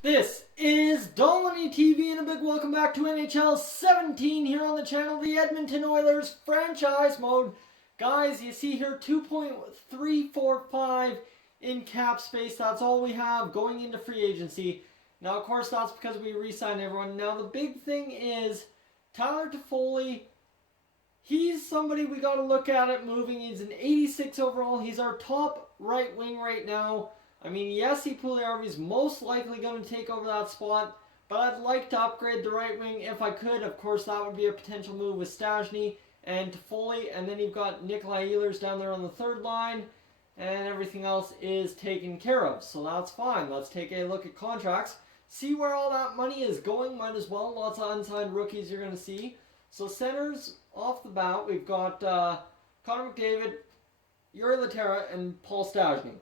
This is Dolany TV and a big welcome back to NHL 17 here on the channel, the Edmonton Oilers franchise mode. Guys, you see here 2.345 in cap space. That's all we have going into free agency. Now, of course, that's because we re-signed everyone. Now, the big thing is Tyler Toffoli. He's somebody we got to look at it moving. He's an 86 overall. He's our top right wing right now. I mean, Jesse Puljujarvi is most likely going to take over that spot, but I'd like to upgrade the right wing if I could. Of course, that would be a potential move with Stastny and Toffoli, and then you've got Nikolai Ehlers down there on the third line, and everything else is taken care of, so that's fine. Let's take a look at contracts, see where all that money is going. Might as well. Lots of unsigned rookies you're going to see. So centers, off the bat, we've got Connor McDavid, Yuri Laterra, and Paul Stastny.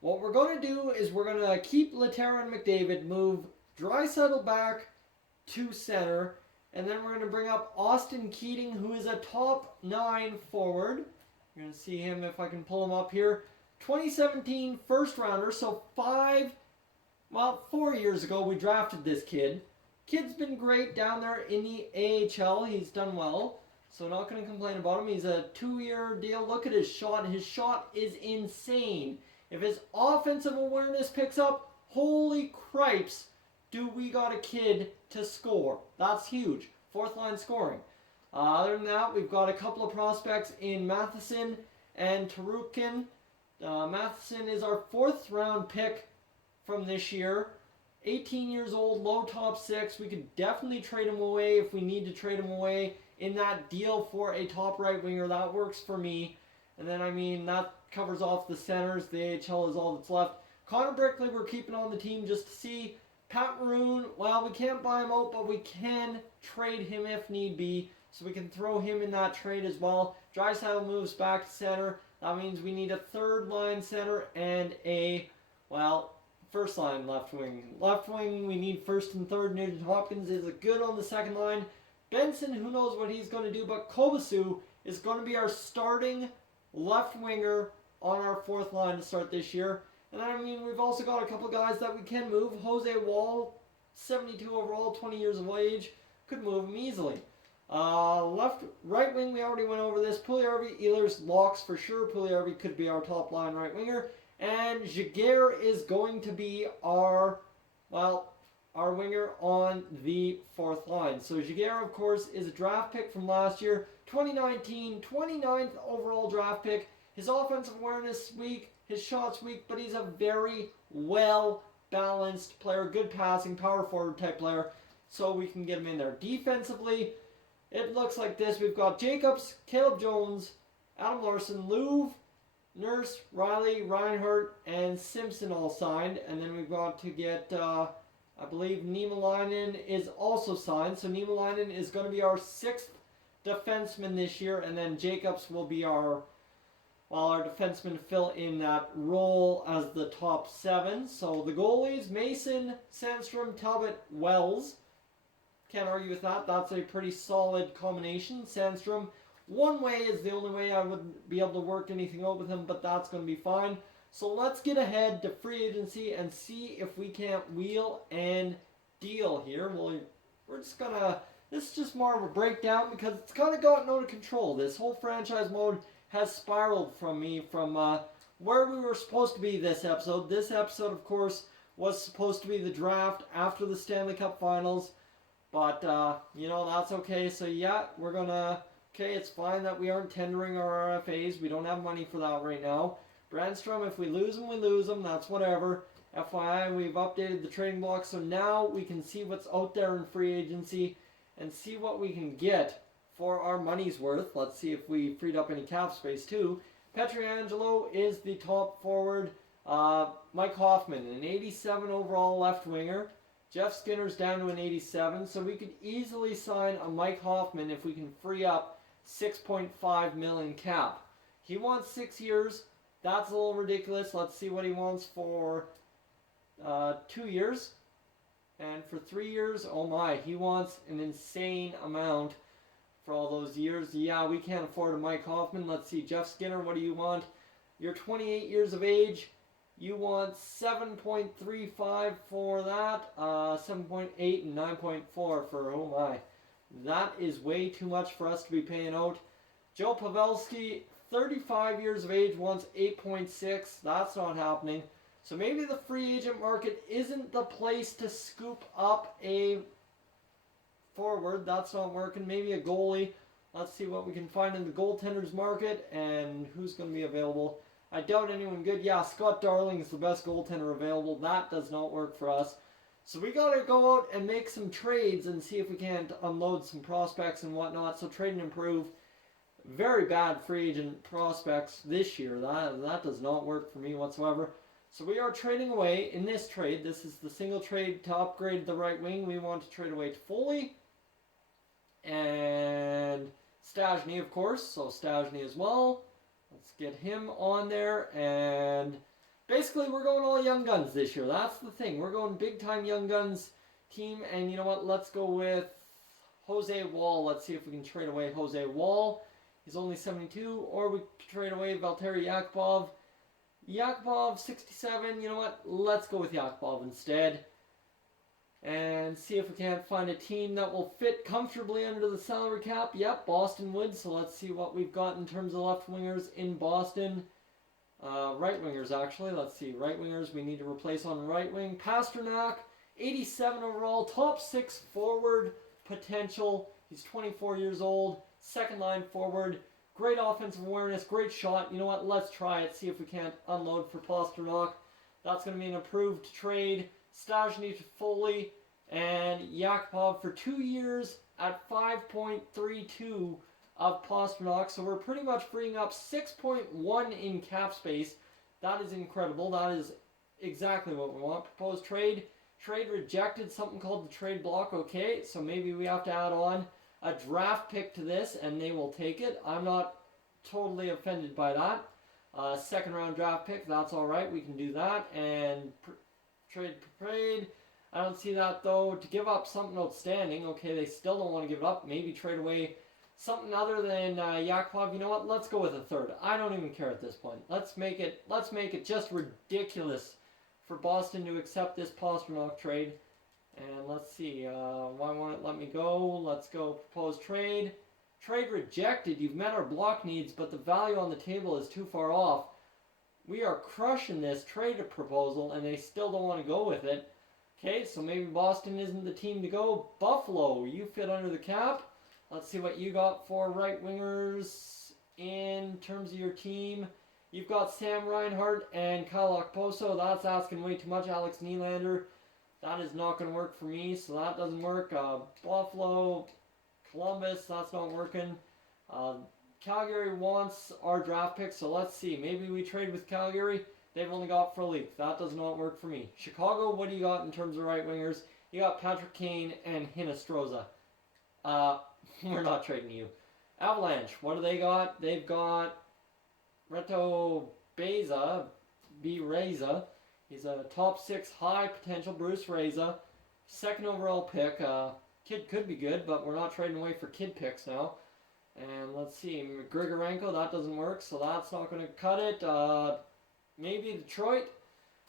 What we're going to do is we're going to keep Laterra and McDavid, move Draisaitl back to center, and then we're going to bring up Austin Keating, who is a top 9 forward. You're going to see him if I can pull him up here. 2017 first rounder, so 4 years ago we drafted this kid. Kid's been great down there in the AHL. He's done well, so not going to complain about him. He's a 2-year deal. Look at his shot. His shot is insane. If his offensive awareness picks up, holy cripes, do we got a kid to score. That's huge. Fourth line scoring. Other than that, we've got a couple of prospects in Matheson and Tarukin. Matheson is our 4th round pick from this year. 18 years old, low top 6. We could definitely trade him away if we need to trade him away in that deal for a top right winger. That works for me. And then, I mean, that covers off the centers. The AHL is all that's left. Connor Brickley we're keeping on the team just to see. Pat Maroon, well, we can't buy him out, but we can trade him if need be. So we can throw him in that trade as well. Draisaitl moves back to center. That means we need a 3rd line center and a, first line left wing. Left wing, we need 1st and 3rd. Nugent Hopkins is good on the 2nd line. Benson, who knows what he's going to do, but Kovacic is going to be our starting left winger on our 4th line to start this year. And then, I mean, we've also got a couple of guys that we can move. Jose Wall, 72 overall, 20 years of age. Could move him easily. Right wing, we already went over this. Puljujarvi, Ehlers, locks for sure. Puljujarvi could be our top line right winger. And Jaguar is going to be our winger on the 4th line. So Jaguar, of course, is a draft pick from last year. 2019, 29th overall draft pick. His offensive awareness weak, his shots weak, but he's a very well-balanced player. Good passing, power forward type player. So we can get him in there. Defensively, it looks like this. We've got Jacobs, Caleb Jones, Adam Larson, Louvre, Nurse, Riley, Reinhardt, and Simpson all signed. And then we've got to get, I believe Niemelainen is also signed. So Niemelainen is going to be our 6th defenseman this year. And then Jacobs will be our defensemen fill in that role as the top 7. So the goalies, Mason, Sandstrom, Talbot, Wells. Can't argue with that. That's a pretty solid combination. Sandstrom, one way is the only way I would be able to work anything out with him, but that's going to be fine. So let's get ahead to free agency and see if we can't wheel and deal here. We're just going to... This is just more of a breakdown because it's kind of gotten out of control. This whole franchise mode has spiraled from where we were supposed to be this episode. This episode, of course, was supposed to be the draft after the Stanley Cup Finals. But, that's okay. So, yeah, we're going to... Okay, it's fine that we aren't tendering our RFAs. We don't have money for that right now. Brandstrom, if we lose him, we lose him. That's whatever. FYI, we've updated the trading block. So now we can see what's out there in free agency and see what we can get for our money's worth. Let's see if we freed up any cap space too. Pietrangelo is the top forward. Mike Hoffman, an 87 overall left winger. Jeff Skinner's down to an 87, so we could easily sign a Mike Hoffman if we can free up $6.5 million cap. He wants 6 years. That's a little ridiculous. Let's see what he wants for 2 years. And for 3 years, oh my, he wants an insane amount for all those years. Yeah, we can't afford a Mike Hoffman. Let's see, Jeff Skinner, what do you want? You're 28 years of age. You want 7.35 for that, 7.8 and 9.4 for, oh my. That is way too much for us to be paying out. Joe Pavelski, 35 years of age, wants 8.6. That's not happening. So maybe the free agent market isn't the place to scoop up a forward. That's not working. Maybe a goalie. Let's see what we can find in the goaltenders market and who's going to be available. I doubt anyone good. Yeah, Scott Darling is the best goaltender available. That does not work for us. So we got to go out and make some trades and see if we can't unload some prospects and whatnot. So trade and improve. Very bad free agent prospects this year. That does not work for me whatsoever. So we are trading away in this trade. This is the single trade to upgrade the right wing. We want to trade away to Foley and Stastny, of course. So Stastny as well. Let's get him on there. And basically, we're going all young guns this year. That's the thing. We're going big-time young guns team. And you know what? Let's go with Jose Wall. Let's see if we can trade away Jose Wall. He's only 72. Or we trade away Valtteri Yakupov. Yakupov, 67. You know what? Let's go with Yakupov instead. And see if we can't find a team that will fit comfortably under the salary cap. Yep, Boston would. So let's see what we've got in terms of left wingers in Boston. Right wingers, actually. Let's see. Right wingers we need to replace on right wing. Pasternak, 87 overall. Top 6 forward potential. He's 24 years old. Second line forward. Great offensive awareness. Great shot. You know what? Let's try it. See if we can't unload for Pasternak. That's going to be an approved trade. Stastny to Foley and Yakupov for 2 years at 5.32 of Pasternak. So we're pretty much freeing up 6.1 in cap space. That is incredible. That is exactly what we want. Proposed trade. Trade rejected. Something called the trade block. Okay, so maybe we have to add on a draft pick to this and they will take it. I'm not totally offended by that. Second round draft pick. That's all right. We can do that. And trade. I don't see that though. To give up something outstanding. Okay, they still don't want to give it up. Maybe trade away something other than Yakupov. You know what? Let's go with a third. I don't even care at this point. Let's make it just ridiculous for Boston to accept this Pasternak trade. And let's see. Why won't it let me go? Let's go propose trade. Trade rejected. You've met our block needs, but the value on the table is too far off. We are crushing this trade proposal, and they still don't want to go with it. Okay, so maybe Boston isn't the team to go. Buffalo, you fit under the cap. Let's see what you got for right wingers in terms of your team. You've got Sam Reinhart and Kyle Okposo. That's asking way too much. Alex Nylander. That is not going to work for me, so that doesn't work. Buffalo, Columbus, that's not working. Calgary wants our draft pick, so let's see. Maybe we trade with Calgary. They've only got Frolik. That does not work for me. Chicago, what do you got in terms of right wingers? You got Patrick Kane and Hinostroza. We're not trading you. Avalanche, what do they got? They've got Reto Beza, B-Reza. He's a top 6 high potential Bruce Reza. Second overall pick. Kid could be good, but we're not trading away for kid picks now. And let's see, Grigorenko, that doesn't work, so that's not going to cut it. Maybe Detroit,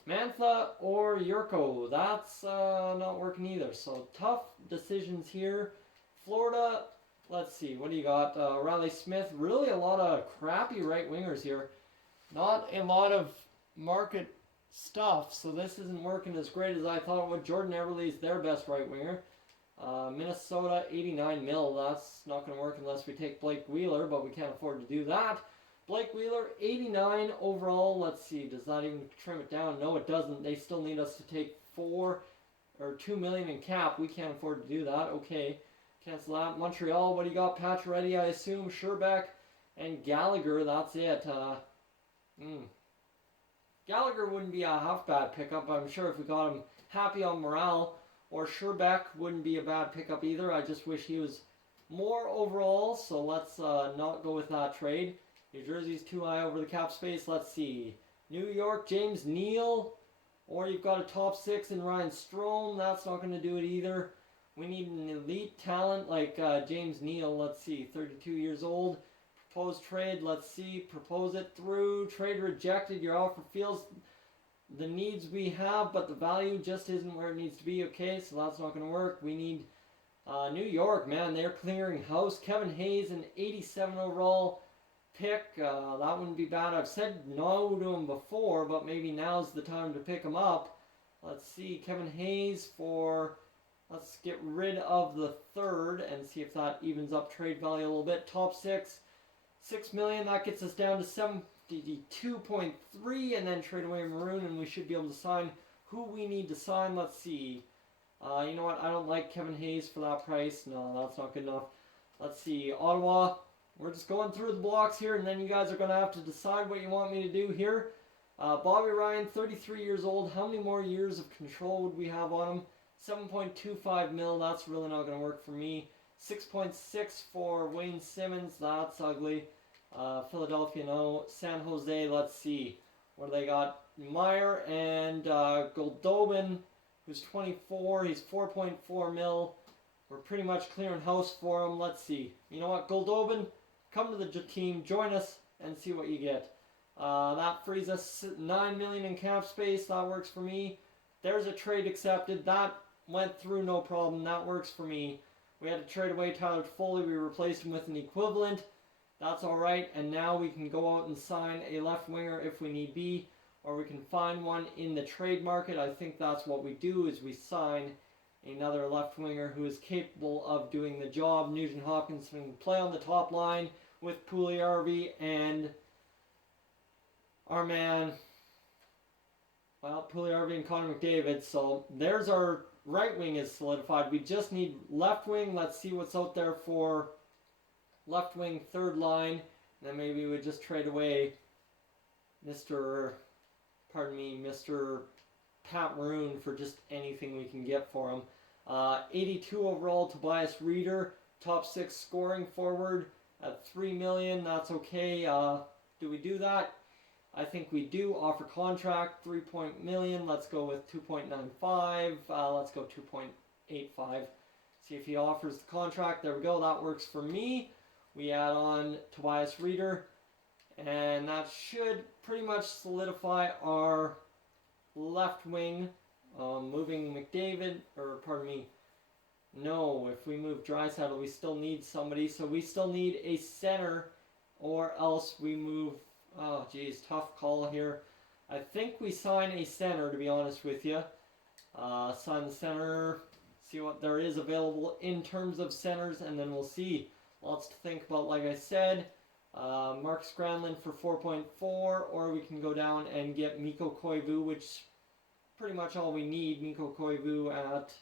Mantha, or Yurko. That's not working either. So tough decisions here. Florida, let's see, what do you got? Riley Smith, really a lot of crappy right wingers here. Not a lot of market stuff, so this isn't working as great as I thought it would. Jordan Eberle's their best right winger. Minnesota, 89 mil. That's not going to work unless we take Blake Wheeler, but we can't afford to do that. Blake Wheeler, 89 overall. Let's see, does that even trim it down? No, it doesn't. They still need us to take 4 or 2 million in cap. We can't afford to do that. Okay, cancel that. Montreal, what do you got? Pacioretty, I assume. Sherbeck and Gallagher. That's it. Gallagher wouldn't be a half bad pickup. I'm sure if we got him happy on morale. Or Sherbeck wouldn't be a bad pickup either. I just wish he was more overall. So let's not go with that trade. New Jersey's too high over the cap space. Let's see. New York, James Neal. Or you've got a top 6 in Ryan Strome. That's not going to do it either. We need an elite talent like James Neal. Let's see. 32 years old. Proposed trade. Let's see. Propose it through. Trade rejected. Your offer feels the needs we have, but the value just isn't where it needs to be. Okay, so that's not going to work. We need New York, man. They're clearing house. Kevin Hayes, an 87 overall pick. That wouldn't be bad. I've said no to him before, but maybe now's the time to pick him up. Let's see, Kevin Hayes for... Let's get rid of the third and see if that evens up trade value a little bit. Top six, $6 million. That gets us down to 72.3, and then trade away Maroon, and we should be able to sign who we need to sign. Let's see. You know what? I don't like Kevin Hayes for that price. No, that's not good enough. Let's see. Ottawa. We're just going through the blocks here, and then you guys are going to have to decide what you want me to do here. Bobby Ryan, 33 years old. How many more years of control would we have on him? 7.25 mil, that's really not going to work for me. 6.6 for Wayne Simmons, that's ugly. Philadelphia, no. San Jose, let's see. What do they got? Meyer and Goldobin, who's 24. He's 4.4 mil. We're pretty much clearing house for him. Let's see. You know what, Goldobin, come to the team, join us, and see what you get. That frees us $9 million in cap space. That works for me. There's a trade accepted. That went through no problem. That works for me. We had to trade away Tyler Toffoli. We replaced him with an equivalent. That's all right. And now we can go out and sign a left winger if we need be, or we can find one in the trade market. I think that's what we do, is we sign another left winger who is capable of doing the job. Nugent Hopkins can play on the top line with Puljujärvi and our man, well, Puljujärvi and Connor McDavid. So there's our right wing is solidified. We just need left wing. Let's see what's out there for left wing third line. And then maybe we just trade away Mr. Pat Maroon for just anything we can get for him. 82 overall, Tobias Reeder, top 6 scoring forward at $3 million. That's okay. Do we do that? I think we do. Offer contract, $3 million. Let's go with 2.95. Let's go 2.85. See if he offers the contract. There we go. That works for me. We add on Tobias Reeder, and that should pretty much solidify our left wing. Moving McDavid, or pardon me. No, if we move Draisaitl, we still need somebody. So we still need a center, or else we move. Oh, geez, tough call here. I think we sign a center, to be honest with you. Sign the center, see what there is available in terms of centers, and then we'll see. Lots to think about, like I said. Mark Granlund for 4.4, or we can go down and get Mikko Koivu, which pretty much all we need. Mikko Koivu at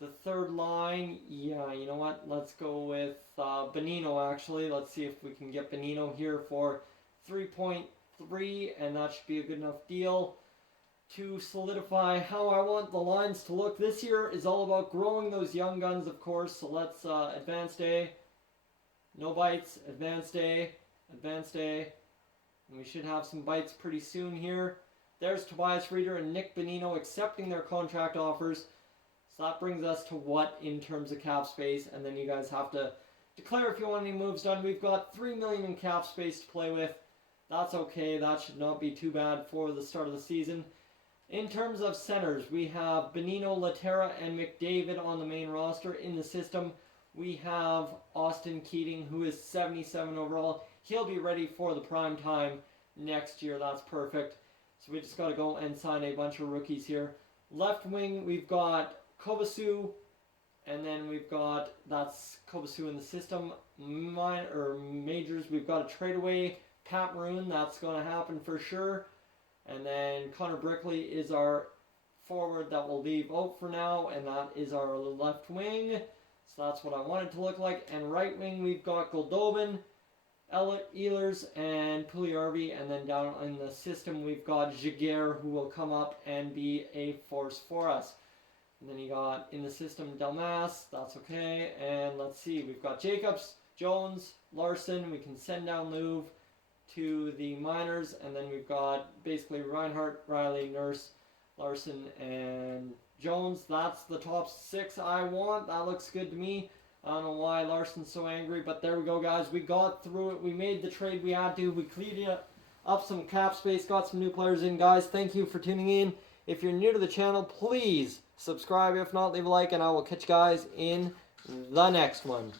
the third line. Yeah, you know what? Let's go with Bonino, actually. Let's see if we can get Bonino here for 3.3, and that should be a good enough deal to solidify how I want the lines to look. This year is all about growing those young guns, of course. So let's advanced day, no bites, advanced day, and we should have some bites pretty soon here. There's Tobias Reeder and Nick Bonino accepting their contract offers. So that brings us to what in terms of cap space, and then you guys have to declare if you want any moves done. We've got $3 million in cap space to play with. That's okay. That should not be too bad for the start of the season. In terms of centers, we have Bonino, Laterra, and McDavid on the main roster. In the system, we have Austin Keating, who is 77 overall. He'll be ready for the prime time next year. That's perfect. So we just got to go and sign a bunch of rookies here. Left wing, we've got Kovacic, and then we've got, that's Kovacic in the system. Majors, we've got to trade away Pat Maroon. That's going to happen for sure. And then Connor Brickley is our forward that will leave out for now, and that is our left wing. So that's what I want it to look like. And right wing, we've got Goldobin, Ehlers, and Puljujärvi, and then down in the system, we've got Jaguar, who will come up and be a force for us. And then you got in the system Delmas, that's okay. And let's see, we've got Jacobs, Jones, Larson. We can send down Louvre to the minors, and then we've got basically Reinhart, Riley, Nurse, Larson, and Jones. That's the top 6 I want. That looks good to me. I don't know why Larson's so angry, but there we go, guys. We got through it. We made the trade we had to. We cleaned up some cap space, got some new players in. Guys, thank you for tuning in. If you're new to the channel, please subscribe. If not, leave a like, and I will catch you guys in the next one.